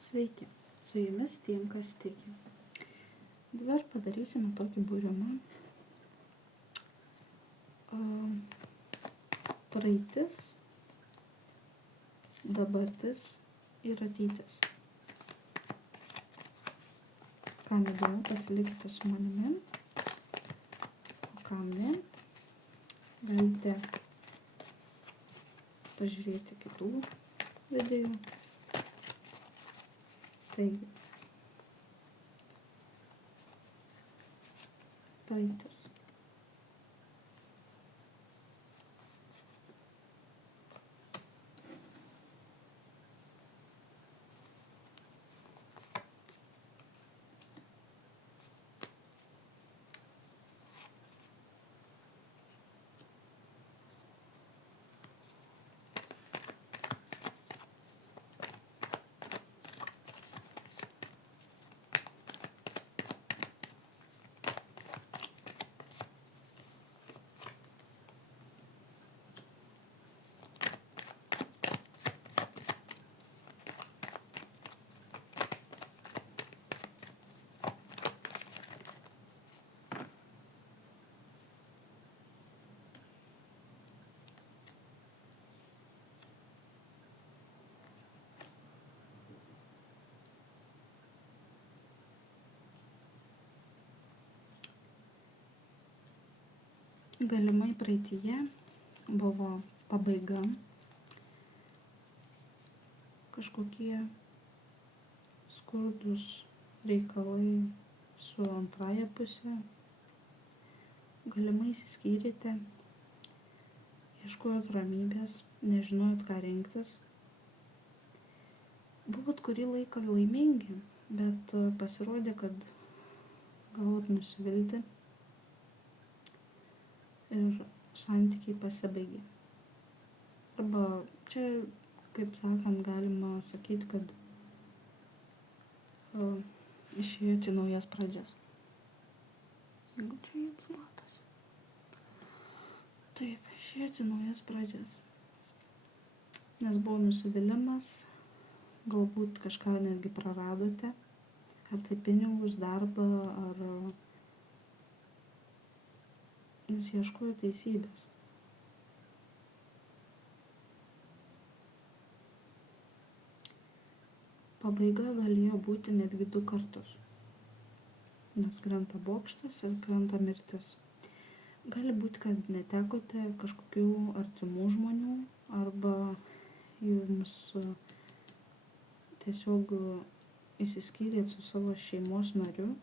Sveiki, su jumis tiem, kas tiki. Dabar padarysime tokį būrimą. Praeitis, dabartis ir ateitis. Kam įdomu, pasilikite su manimi. O kam ne, galite pažiūrėti kitų video. Taigi, praeitis. Galimai praeityje buvo pabaiga, kažkokie skurdus reikalai su antraja pusė, galimai išsiskyrėte, ieškojot ramybės, nežinojot ką rinktis. Buvot kurį laiką laimingi, bet pasirodė, kad gavot nusivilti. Ir santykiai pasibaigė. Arba čia, kaip sakant, galima sakyti, kad išėjote į naujas pradžias. Jeigu čia jums matosi. Taip, išėjote į naujas pradžias. Nes buvo nusivylimas, galbūt kažką netgi praradote. Ar tai pinigus, darbą, ar nes ieškojo teisybės. Pabaiga galėjo būti netgi 2 kartus. Nes krenta bokštas ir krenta mirtis. Gali būti, kad netekote kažkokių artimų žmonių arba jums tiesiog išsiskyrėt su savo šeimos nariu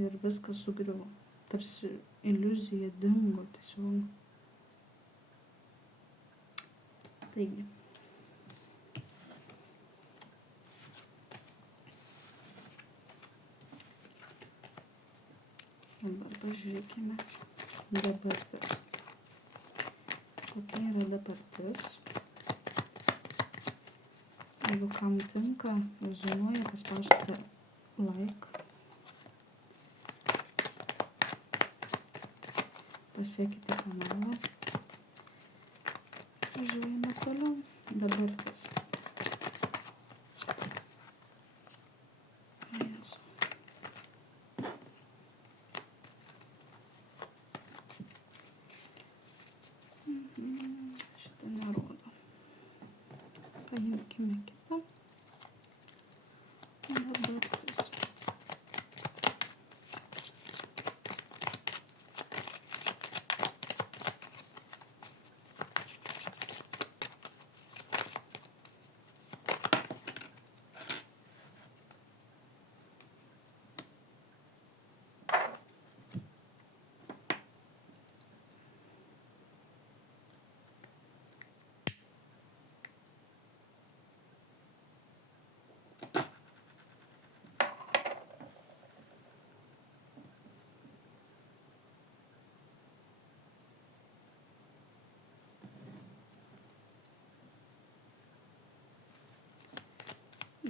ir viskas sugriuvo. Tarsi iliuzija dingo tiesiog. Taigi. Dabar pažiūrėkime dabartis. Kokia yra dabartis? Jeigu kam tinka, rezonuoja, paspauskite like. Pasiekite kanalą. Važiuojame toliau. Dabartis. Šitą nerodo. Paimkime kitą. Dabartis.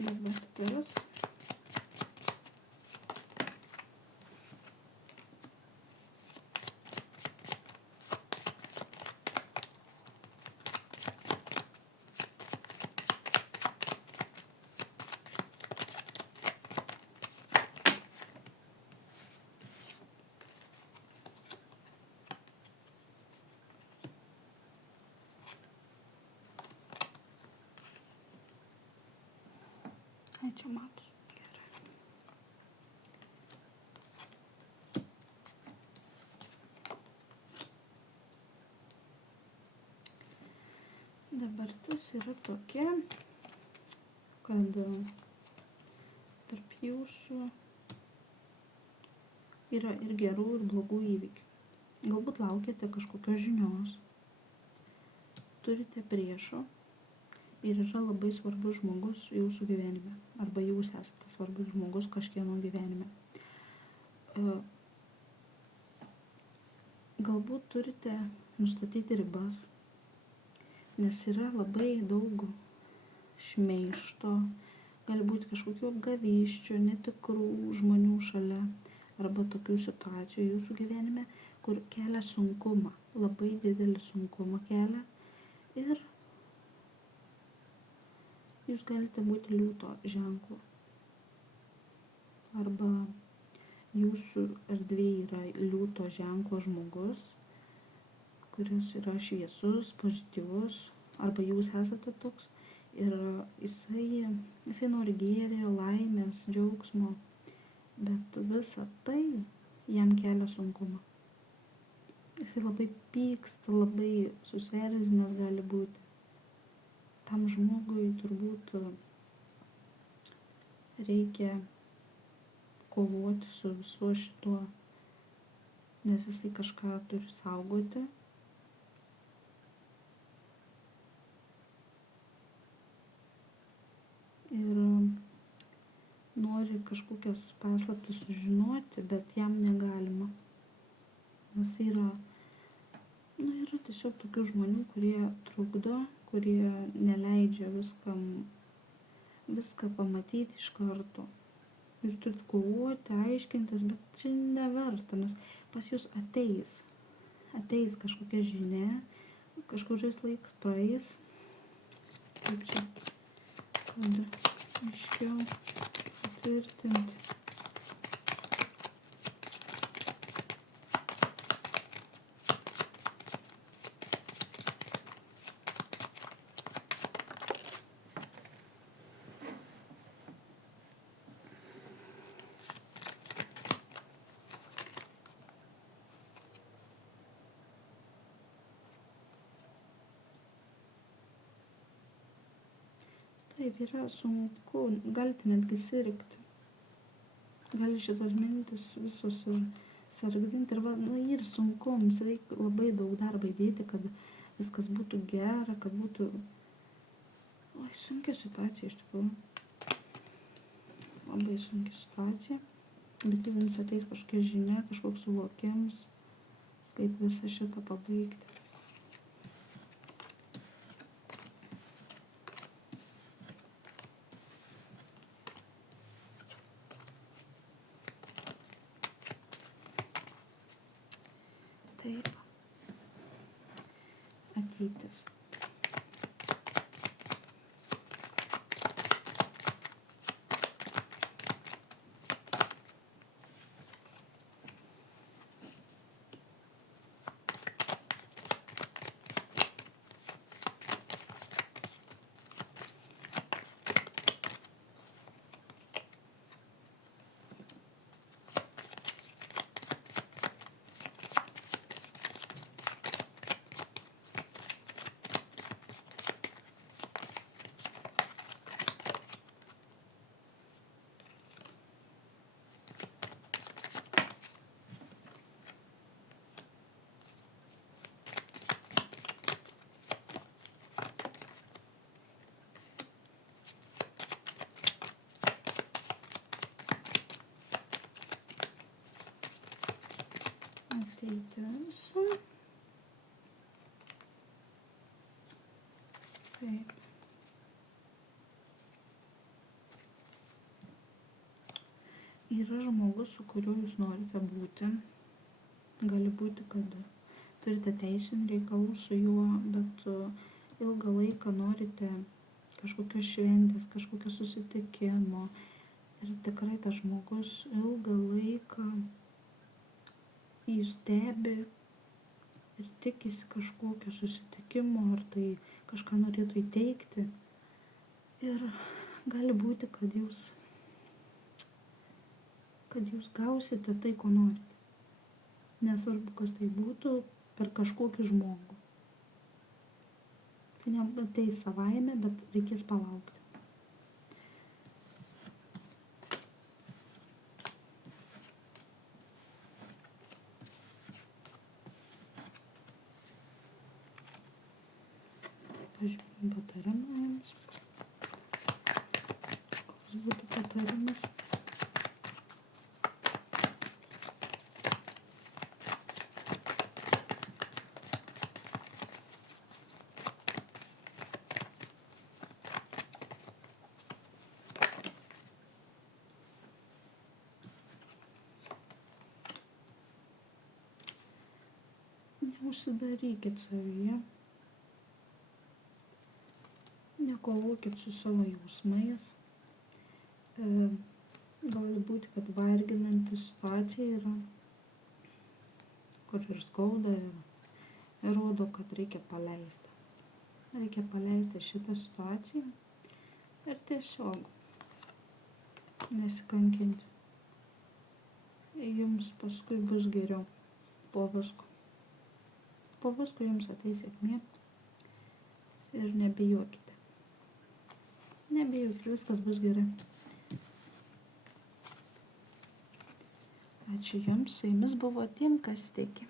Dabartis. Ai, čia matos. Gerai. Dabartis yra tokia, kad tarp jūsų yra ir gerų, ir blogų įvykių. Galbūt laukiate kažkokios žinios, turite priešų ir yra labai svarbus žmogus jūsų gyvenime. Arba jūs esate svarbus žmogus kažkieno gyvenime. Galbūt turite nustatyti ribas, nes yra labai daug šmeižto, gali būti kažkokių apgavysčių, netikrų žmonių šalia, arba tokių situacijų jūsų gyvenime, kur kelia sunkumą, labai didelį sunkumą kelia ir jūs galite būti liūto ženklu. Arba jūsų erdvėje yra liūto ženklo žmogus, kuris yra šviesus, pozityvus, arba jūs esate toks ir jisai nori gėrio, laimės, džiaugsmo, bet visa tai jam kelia sunkumą. Jisai labai pyksta, labai susierzinęs gali būti. Tam žmogui turbūt reikia kovoti su visu šituo, nes jisai kažką turi saugoti. Ir nori kažkokias paslaptis sužinoti, bet jam negalima. Nes yra tiesiog tokių žmonių, kurie trukdo, kurie neleidžia viską pamatyti iš karto. Jūs turite kovoti, aiškintis, bet čia neverta, nes pas jūs ateis kažkokia žinia, kažkuris laikas praeis, kaip čia, kad aiškiau patvirtinti. Taip, yra sunku, galite netgi sirgti. Gali šitos mintis visos sargdinti ir ir sunku, mums reikia labai daug darbą įdėti, kad viskas būtų gera, kad būtų... sunkia situacija iš tikrųjų. Labai sunkia situacija. Bet jeigu jums ateis kažkokia žinia, kažkoks suvokimas, kaip visą šitą pabaigti. Taip, ateitis. Ateitis. Taip. Yra žmogus, su kuriuo jūs norite būti. Gali būti, kad turite teisinių reikalų su juo, bet ilgą laiką norite kažkokios šventės, kažkokio susitikimo. Ir tikrai tas žmogus ilgą laiką jį stebi ir tikisi kažkokio susitikimo, ar tai kažką norėtų įteikti. Ir gali būti, kad jūs gausite tai, ko norite. Nesvarbu, kas tai būtų, per kažkokį žmogų. Tai neateis savaime, bet reikės palaukti. Pažiūrėjom patarimą jums. Koks būtų patarimas? Neužsidarykit savyje. Nekovokit su savo jausmais. Gali būti, kad varginanti situacija yra, kur ir skauda, ir rodo, kad reikia paleisti. Reikia paleisti šitą situaciją ir tiesiog nesikankinti. Jums paskui bus geriau po visko. Po visko jums ateis sėkmė ir nebijokite. Nebijokite, viskas bus gerai. Ačiū jums, su jumis buvo Tim, kas tiki.